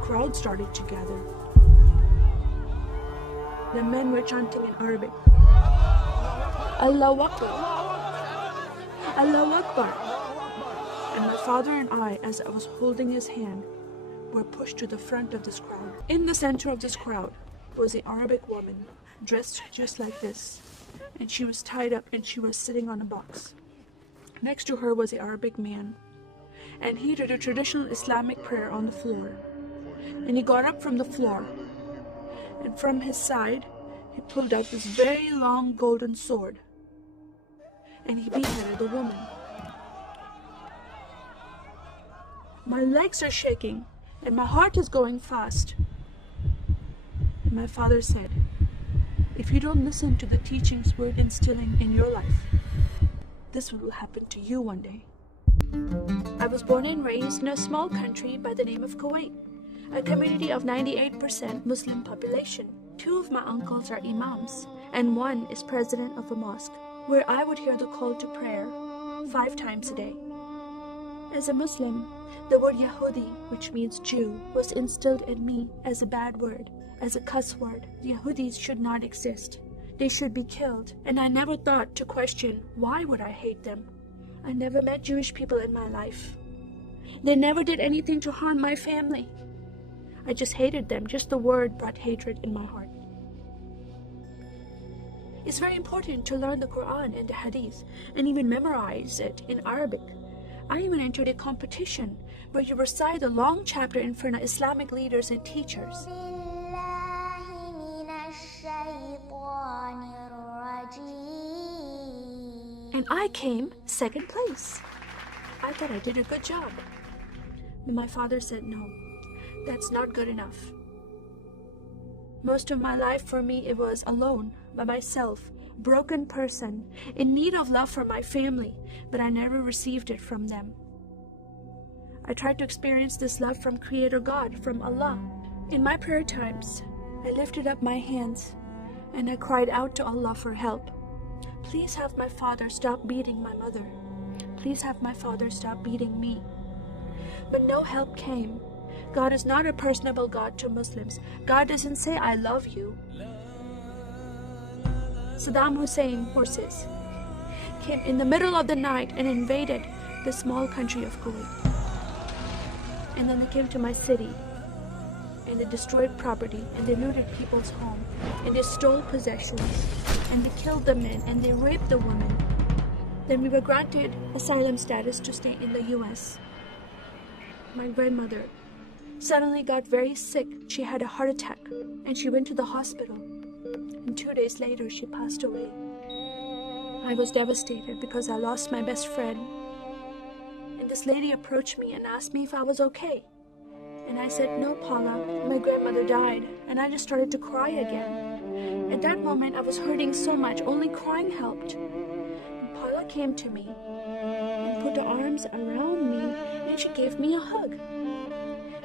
crowd started to gather. The men were chanting in Arabic, "Allahu Akbar, Allahu Akbar." And my father and I, as I was holding his hand, were pushed to the front of this crowd. In the center of this crowd was an Arabic woman, dressed just like this, and she was tied up and she was sitting on a box. Next to her was an Arabic man, and he did a traditional Islamic prayer on the floor. And he got up from the floor, and from his side, he pulled out this very long golden sword, and he beheaded the woman. My legs are shaking, and my heart is going fast. And my father said, "If you don't listen to the teachings we're instilling in your life, this will happen to you one day." I was born and raised in a small country by the name of Kuwait, a community of 98% Muslim population. 2 of my uncles are imams, and 1 is president of a mosque, where I would hear the call to prayer 5 times a day. As a Muslim, the word Yahudi, which means Jew, was instilled in me as a bad word, as a cuss word. Yahudis should not exist. They should be killed, and I never thought to question why would I hate them. I never met Jewish people in my life. They never did anything to harm my family. I just hated them. Just the word brought hatred in my heart. It's very important to learn the Quran and the Hadith and even memorize it in Arabic. I even entered a competition where you recite a long chapter in front of Islamic leaders and teachers. And I came 2nd place. I thought I did a good job. But my father said, "No, that's not good enough." Most of my life for me, it was alone, by myself, broken person, in need of love from my family, but I never received it from them. I tried to experience this love from Creator God, from Allah. In my prayer times, I lifted up my hands and I cried out to Allah for help. Please have my father stop beating my mother. Please have my father stop beating me. But no help came. God is not a personable God to Muslims. God doesn't say, "I love you." Saddam Hussein forces came in the middle of the night and invaded the small country of Kuwait. And then they came to my city and they destroyed property and they looted people's home and they stole possessions and they killed the men and they raped the women. Then we were granted asylum status to stay in the US. My grandmother suddenly got very sick. She had a heart attack and she went to the hospital. And 2 days later, she passed away. I was devastated because I lost my best friend. And this lady approached me and asked me if I was okay. And I said, "No, Paula, my grandmother died." And I just started to cry again. At that moment, I was hurting so much, only crying helped. And Paula came to me and put her arms around me and she gave me a hug.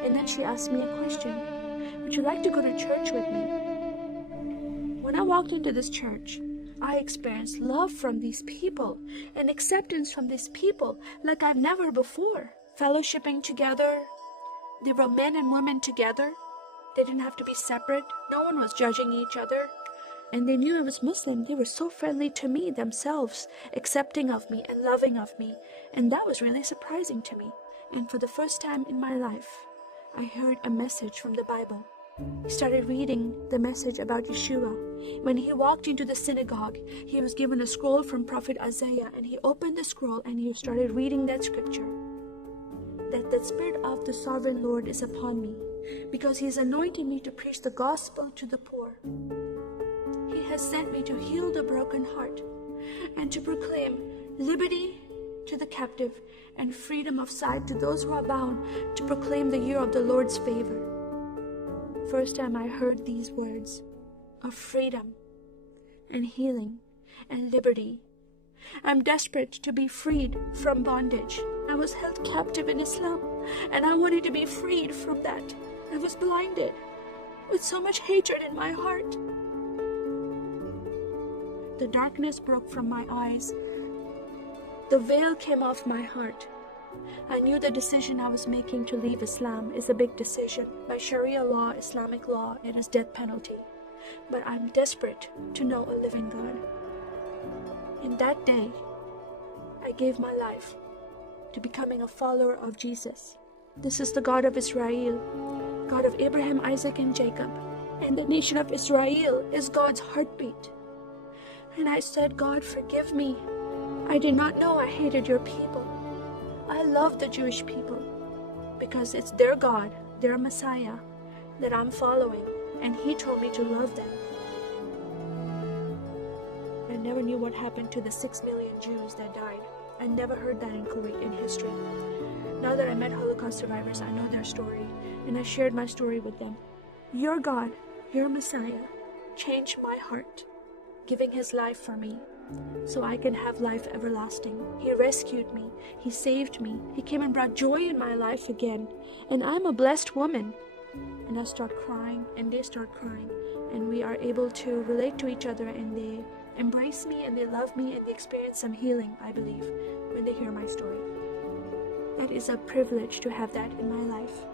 And then she asked me a question, "Would you like to go to church with me?" When I walked into this church, I experienced love from these people and acceptance from these people like I've never before. Fellowshipping together. They were men and women together. They didn't have to be separate. No one was judging each other. And they knew I was Muslim. They were so friendly to me themselves, accepting of me and loving of me. And that was really surprising to me. And for the first time in my life, I heard a message from the Bible. He started reading the message about Yeshua. When he walked into the synagogue, he was given a scroll from Prophet Isaiah, and he opened the scroll and he started reading that scripture. That the Spirit of the Sovereign Lord is upon me, because he has anointed me to preach the gospel to the poor. He has sent me to heal the broken heart and to proclaim liberty to the captive and freedom of sight to those who are bound, to proclaim the year of the Lord's favor. First time I heard these words of freedom and healing and liberty. I'm desperate to be freed from bondage. I was held captive in Islam and I wanted to be freed from that. I was blinded with so much hatred in my heart. The darkness broke from my eyes. The veil came off my heart I knew the decision I was making to leave Islam is a big decision. By Sharia law, Islamic law, it is death penalty. But I'm desperate to know a living God. In that day, I gave my life to becoming a follower of Jesus. This is the God of Israel, God of Abraham, Isaac, and Jacob. And the nation of Israel is God's heartbeat. And I said, God, forgive me. I did not know I hated your people. I love the Jewish people because it's their God, their Messiah that I'm following. And He told me to love them. I never knew what happened to the 6 million Jews that died. I never heard that in Kuwait in history. Now that I met Holocaust survivors, I know their story, and I shared my story with them. Your God, your Messiah, changed my heart, giving His life for me, so I can have life everlasting. He rescued me. He saved me. He came and brought joy in my life again. And I'm a blessed woman. And I start crying, and they start crying, and we are able to relate to each other, and they embrace me, and they love me, and they experience some healing, I believe, when they hear my story. That is a privilege to have that in my life.